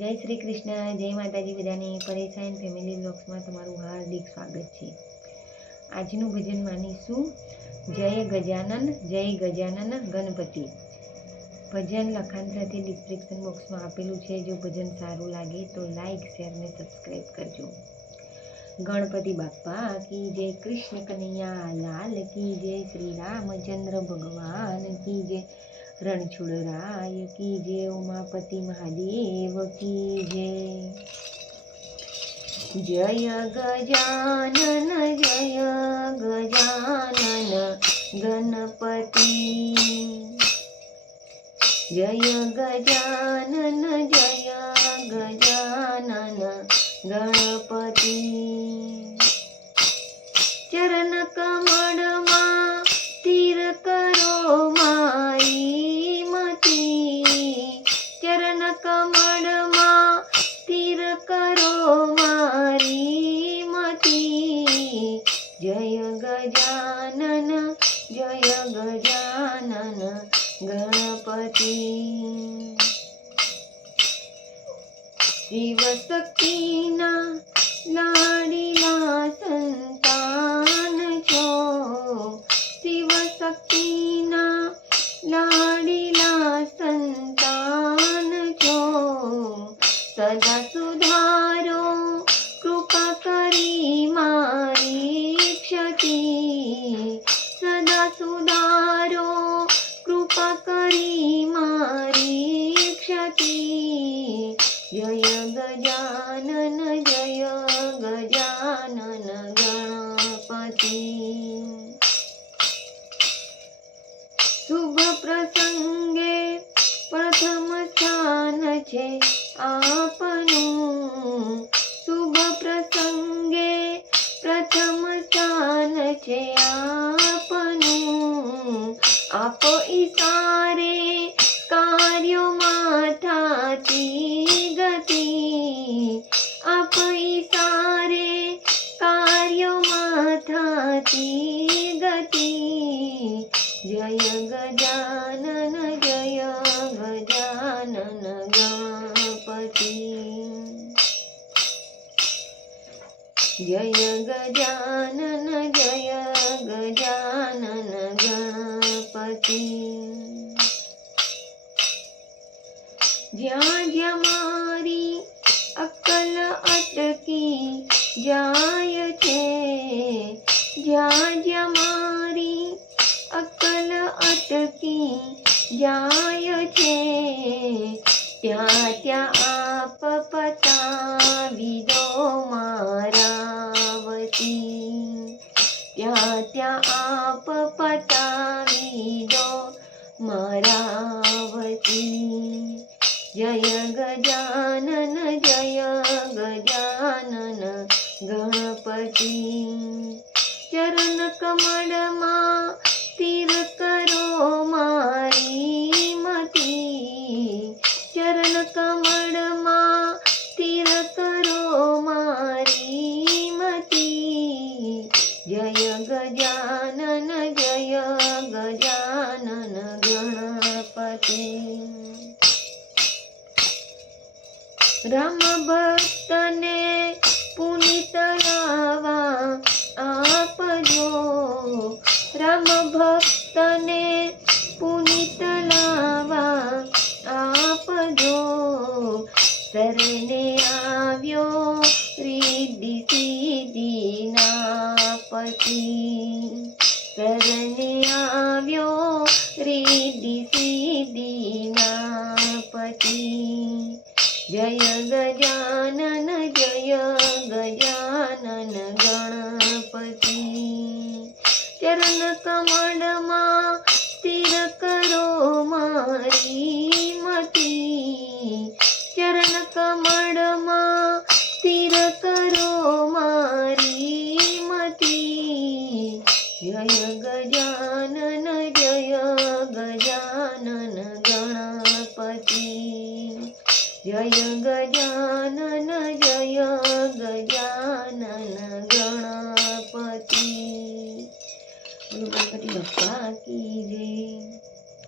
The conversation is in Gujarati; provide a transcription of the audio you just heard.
જય શ્રી કૃષ્ણ, જય માતાજી બધાને. પરેશાન ફેમિલી બ્લોગ્સમાં તમારું હાર્દિક સ્વાગત છે. આજનું ભજન માનીશું જય ગજાનન ગણપતિ. ભજન લખાણ સાથે ડિસ્ક્રિપ્શન બોક્સમાં આપેલું છે. જો ભજન સારું લાગે તો લાઈક, શેર ને સબસ્ક્રાઈબ કરજો. ગણપતિ બાપ્પા કી જય, કૃષ્ણ કનૈયા લાલ કી જય, શ્રી રામચંદ્ર ભગવાન કી જય, રણછોડરાય કી જય, ઉમાપતિ મહાદેવ કી જય. જય ગજાનન ગણપતિ. જય ગજાનન ગણપતિ. ચરણ કમળમાં સ્થિર કરો મારી મતી. ચરણ કમળમાં સ્થિર કરો મારી મતી. જય ગજાનન ગણપતિ. શિવ શક્તિના લાડીલા સંતાન છો. શિવ શક્તિના લાડીલા સંતાન છો. સદા સુધારો કૃપા કરી મારી ક્ષતિ. સદા સુધારો કૃપા કરી મારી ક્ષતિ. જય ગજાનન ગણપતિ. શુભ પ્રસંગે પ્રથમ સ્થાન છે આપનું. શુભ પ્રસંગે પ્રથમ સ્થાન છે આપનું. આપ ઈશારે કાર્યોમાં થાતી ગતિ. આપ ઈશારે કાર્યોમાં થાતી ગતિ. જય ગજાનન ગણપતિ. જય ગજાનન ગણપતિ. જ્યાં જ્યાં મારી અક્કલ અટકી જાય છે. જ્યાં જ્યાં મારી અક્કલ અટકી જાય છે. ત્યાં ત્યાં આપ પતાવી દો મારા વતી. ત્યાં ત્યાં આપ પતાવી દો મારા વતી. જય ગજાનન ગણપતિ. ચરણ કમળમાં સ્થિર કરો મારી મતી. ચરણ કમળમાં સ્થિર કરો મારી મતી. જય ગજાનન ગણપતિ. રામ ભક્તને પુનિત લાવા આપજો. રામ ભક્તને પુનિત લાવા આપજો. શરણે આવ્યો રિદ્ધિ સિદ્ધિના પતિ. શરણે આવ્યો રિદ્ધિ સિદ્ધિના પતિ. જય ગજાનન ગણપતિ. ચરણ કમળમાં સ્થિર કરો મારી મતી. ચરણ કમળમાં સ્થિર કરો મારી મતી. જય ગજાનન ગણપતિ. જય ગજાનન ગણપતિ. ગણપતિ બાપ્પા કી જય.